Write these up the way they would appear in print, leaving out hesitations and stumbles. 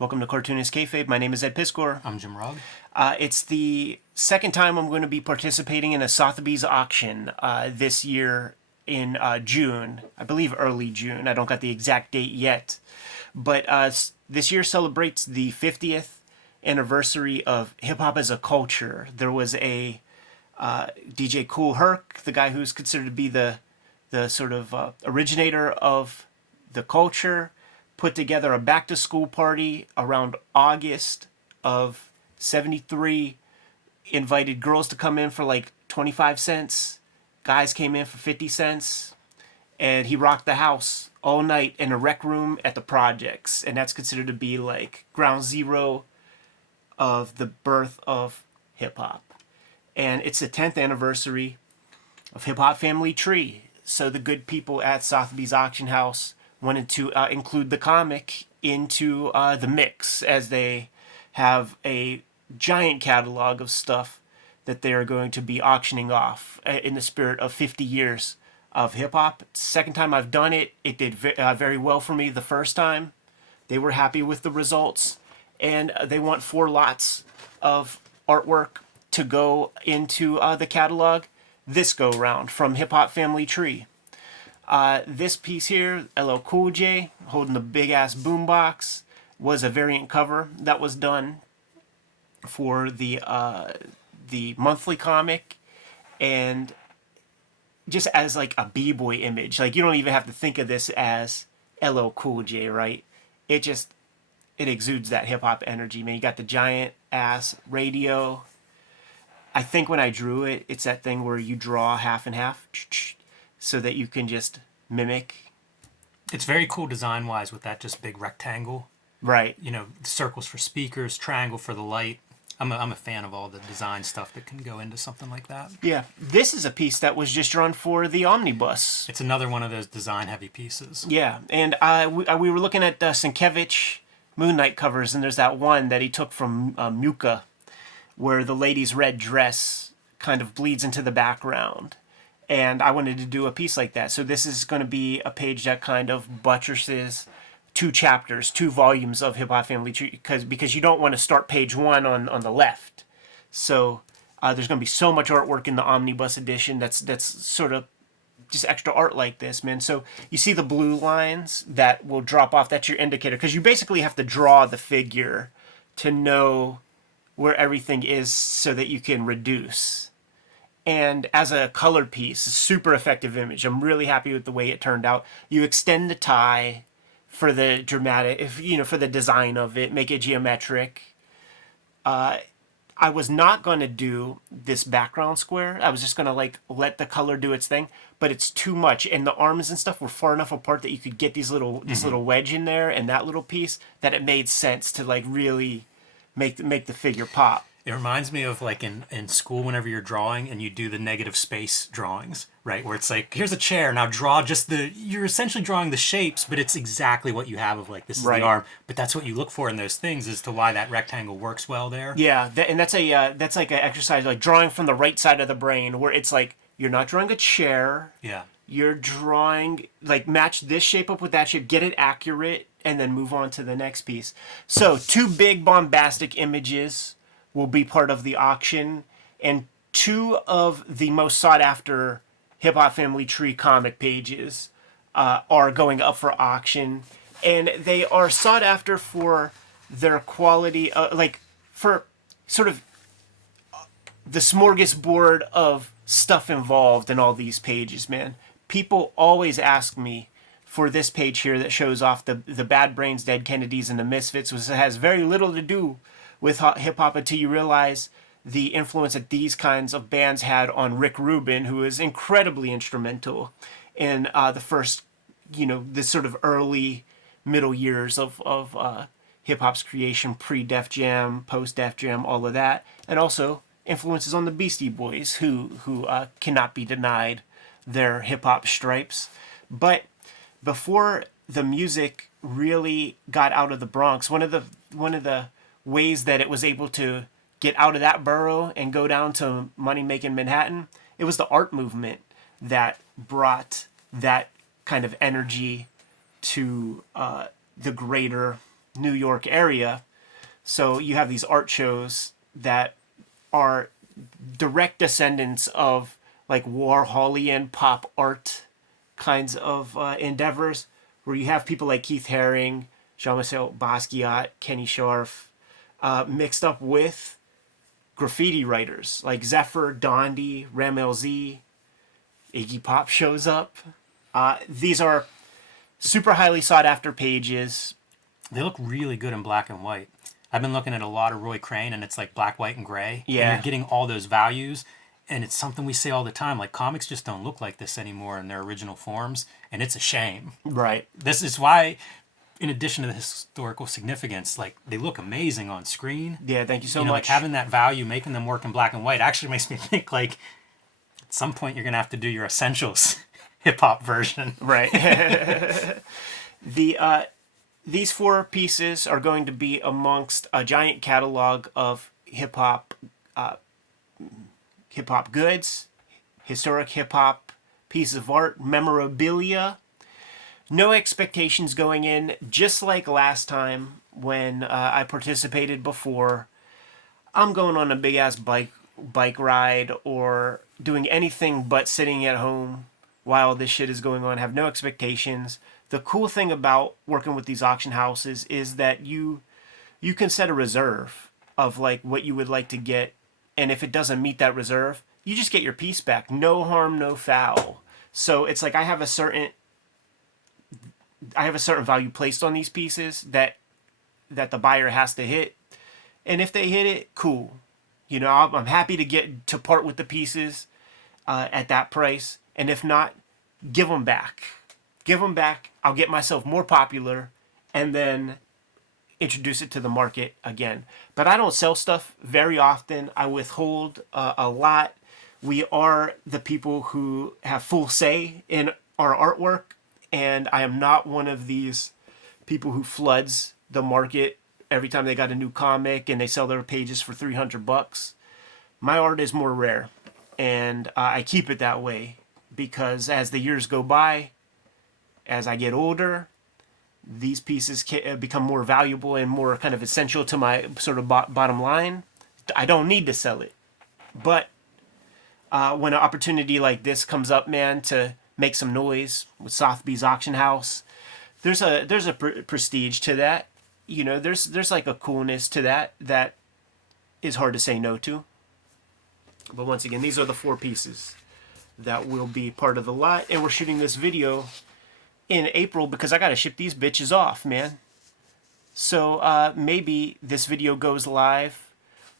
Welcome to Cartoonist Kayfabe. My name is Ed Piskor. I'm Jim Rugg. It's the second time I'm going to be participating in a Sotheby's auction this year in June. I believe early June. I don't got the exact date yet. But this year celebrates the 50th anniversary of hip-hop as a culture. There was a DJ Kool Herc, the guy who's considered to be the sort of originator of the culture, put together a back-to-school party around August of 73, invited girls to come in for like 25 cents, guys came in for 50 cents, and he rocked the house all night in a rec room at the projects, and that's considered to be like ground zero of the birth of hip-hop. And it's the 10th anniversary of Hip Hop Family Tree, so the good people at Sotheby's auction house wanted to include the comic into the mix, as they have a giant catalog of stuff that they are going to be auctioning off in the spirit of 50 years of hip-hop. Second time I've done it. It did very well for me the first time. They were happy with the results, and they want 4 lots of artwork to go into the catalog this go-round from Hip Hop Family Tree. This piece here, LL Cool J holding the big-ass boombox, was a variant cover that was done for the monthly comic, and just as like a b-boy image. Like, you don't even have to think of this as LL Cool J, right? It exudes that hip-hop energy, man. You got the giant-ass radio. I think when I drew it, it's that thing where you draw half and half, so that you can just mimic. It's very cool design-wise with that just big rectangle. Right. You know, circles for speakers, triangle for the light. I'm a fan of all the design stuff that can go into something like that. Yeah. This is a piece that was just drawn for the omnibus. It's another one of those design-heavy pieces. Yeah. And we were looking at Sienkiewicz Moon Knight covers, and there's that one that he took from Muka, where the lady's red dress kind of bleeds into the background. And I wanted to do a piece like that. So this is going to be a page that kind of buttresses 2 chapters, 2 volumes of Hip Hop Family Tree, because you don't want to start page 1 on the left. So there's going to be so much artwork in the omnibus edition that's sort of just extra art like this, man. So you see the blue lines that will drop off. That's your indicator, because you basically have to draw the figure to know where everything is so that you can reduce. And as a color piece, a super effective image. I'm really happy with the way it turned out. You extend the tie for the dramatic, for the design of it, make it geometric. I was not going to do this background square. I was just going to let the color do its thing, but it's too much. And the arms and stuff were far enough apart that you could get this little wedge in there and that little piece, that it made sense to really make the figure pop. It reminds me of like in school whenever you're drawing and you do the negative space drawings, right? Where it's like, here's a chair, now draw you're essentially drawing the shapes, but it's exactly what you have of like, this is the arm. But that's what you look for in those things as to why that rectangle works well there. Yeah, and that's like an exercise, like drawing from the right side of the brain, where it's like, you're not drawing a chair. Yeah. You're drawing, match this shape up with that shape, get it accurate, and then move on to the next piece. So 2 big bombastic images will be part of the auction, and 2 of the most sought after Hip Hop Family Tree comic pages are going up for auction, and they are sought after for their quality, for sort of the smorgasbord of stuff involved in all these pages, man. People always ask me for this page here that shows off the Bad Brains, Dead Kennedys, and the Misfits, which has very little to do with hip-hop until you realize the influence that these kinds of bands had on Rick Rubin, who is incredibly instrumental in the first, this sort of early middle years of hip-hop's creation, pre-Def Jam, post-Def Jam, all of that, and also influences on the Beastie Boys, who cannot be denied their hip-hop stripes. But before the music really got out of the Bronx, one of the ways that it was able to get out of that borough and go down to money-making Manhattan, it was the art movement that brought that kind of energy to the greater New York area. So you have these art shows that are direct descendants of like Warholian pop art kinds of endeavors, where you have people like Keith Haring, Jean-Michel Basquiat, Kenny Scharf, mixed up with graffiti writers like Zephyr, Dondi, Ramel Z, Iggy Pop shows up. These are super highly sought after pages. They look really good in black and white. I've been looking at a lot of Roy Crane, and it's like black, white, and gray. Yeah. And you're getting all those values. And it's something we say all the time. Like, comics just don't look like this anymore in their original forms. And it's a shame. Right. This is why, in addition to the historical significance, like, they look amazing on screen. Yeah, thank you so You know, much. like, having that value, making them work in black and white actually makes me think, like, at some point you're going to have to do your Essentials hip-hop version. Right. These 4 pieces are going to be amongst a giant catalog of hip-hop goods, historic hip-hop pieces of art, memorabilia. No expectations going in, just like last time when I participated before. I'm going on a big-ass bike ride or doing anything but sitting at home while this shit is going on. Have no expectations. The cool thing about working with these auction houses is that you can set a reserve of like what you would like to get, and if it doesn't meet that reserve, you just get your piece back. No harm, no foul. So it's like I have a certain value placed on these pieces that the buyer has to hit, and if they hit it, cool. You know, I'm happy to part with the pieces at that price, and if not, give them back. Give them back. I'll get myself more popular, and then introduce it to the market again. But I don't sell stuff very often. I withhold a lot. We are the people who have full say in our artwork, and I am not one of these people who floods the market every time they got a new comic and they sell their pages for $300. My art is more rare, and I keep it that way because as the years go by, as I get older, these pieces become more valuable and more kind of essential to my sort of bottom line. I don't need to sell it. But when an opportunity like this comes up, man, to make some noise with Sotheby's auction house, there's a prestige to that. You know, there's like a coolness to that is hard to say no to. But once again, these are the 4 pieces that will be part of the lot, and we're shooting this video in April because I gotta ship these bitches off, man. So maybe this video goes live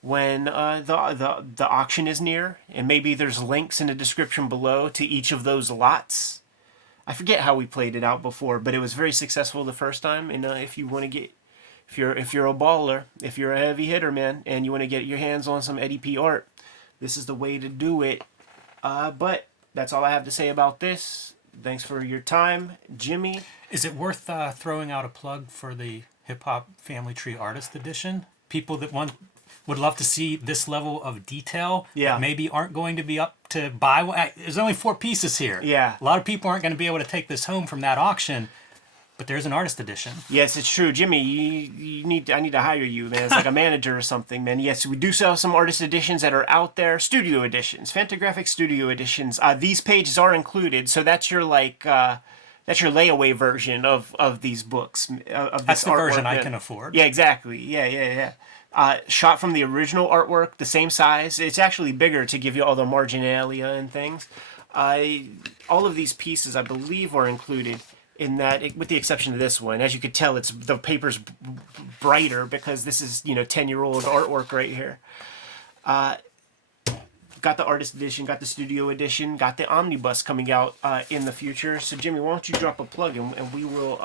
when the auction is near, and maybe there's links in the description below to each of those lots. I forget how we played it out before, but it was very successful the first time. And if you want to get, if you're a baller, if you're a heavy hitter, man, and you want to get your hands on some Eddie P art, this is the way to do it. But that's all I have to say about this. Thanks for your time, Jimmy. Is it worth throwing out a plug for the Hip Hop Family Tree Artist Edition? People that would love to see this level of detail, Yeah. that maybe aren't going to be up to buy one. There's only 4 pieces here. Yeah. A lot of people aren't going to be able to take this home from that auction, but there's an artist edition. Yes, it's true, Jimmy. I need to hire you, man. It's like a manager or something, man. Yes, we do sell some artist editions that are out there, studio editions, Fantagraphic studio editions. These pages are included, so that's your that's your layaway version of these books. Of That's this the artwork, version I man. can afford. Yeah, exactly. Yeah. Shot from the original artwork, the same size. It's actually bigger to give you all the marginalia and things. All of these pieces, I believe, are included in that, with the exception of this one. As you could tell, the paper's brighter because this is 10-year-old artwork right here. Got the artist edition, got the studio edition, got the omnibus coming out in the future. So Jimmy, why don't you drop a plug and we will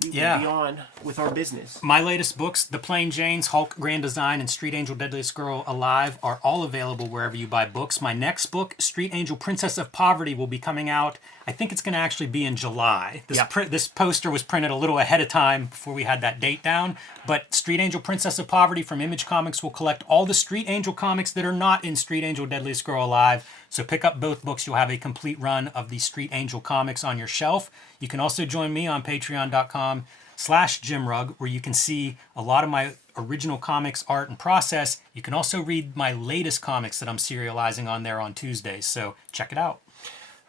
be on with our business. My latest books, The Plain Janes, Hulk Grand Design, and Street Angel Deadliest Girl Alive, are all available wherever you buy books. My next book, Street Angel Princess of Poverty, will be coming out. I think it's going to actually be in July. This poster was printed a little ahead of time before we had that date down. But Street Angel Princess of Poverty from Image Comics will collect all the Street Angel comics that are not in Street Angel Deadliest Girl Alive. So pick up both books. You'll have a complete run of the Street Angel comics on your shelf. You can also join me on patreon.com patreon.com/JimRug, where you can see a lot of my original comics art and process. You can also read my latest comics that I'm serializing on there on Tuesdays. So check it out.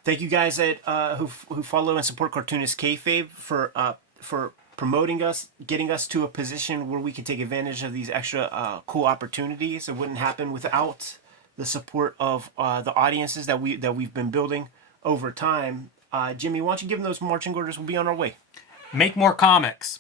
Thank you guys that who follow and support Cartoonist Kayfabe for promoting us, getting us to a position where we can take advantage of these extra cool opportunities. It wouldn't happen without the support of the audiences that we've been building over time. Jimmy, why don't you give them those marching orders? We'll be on our way. Make more comics.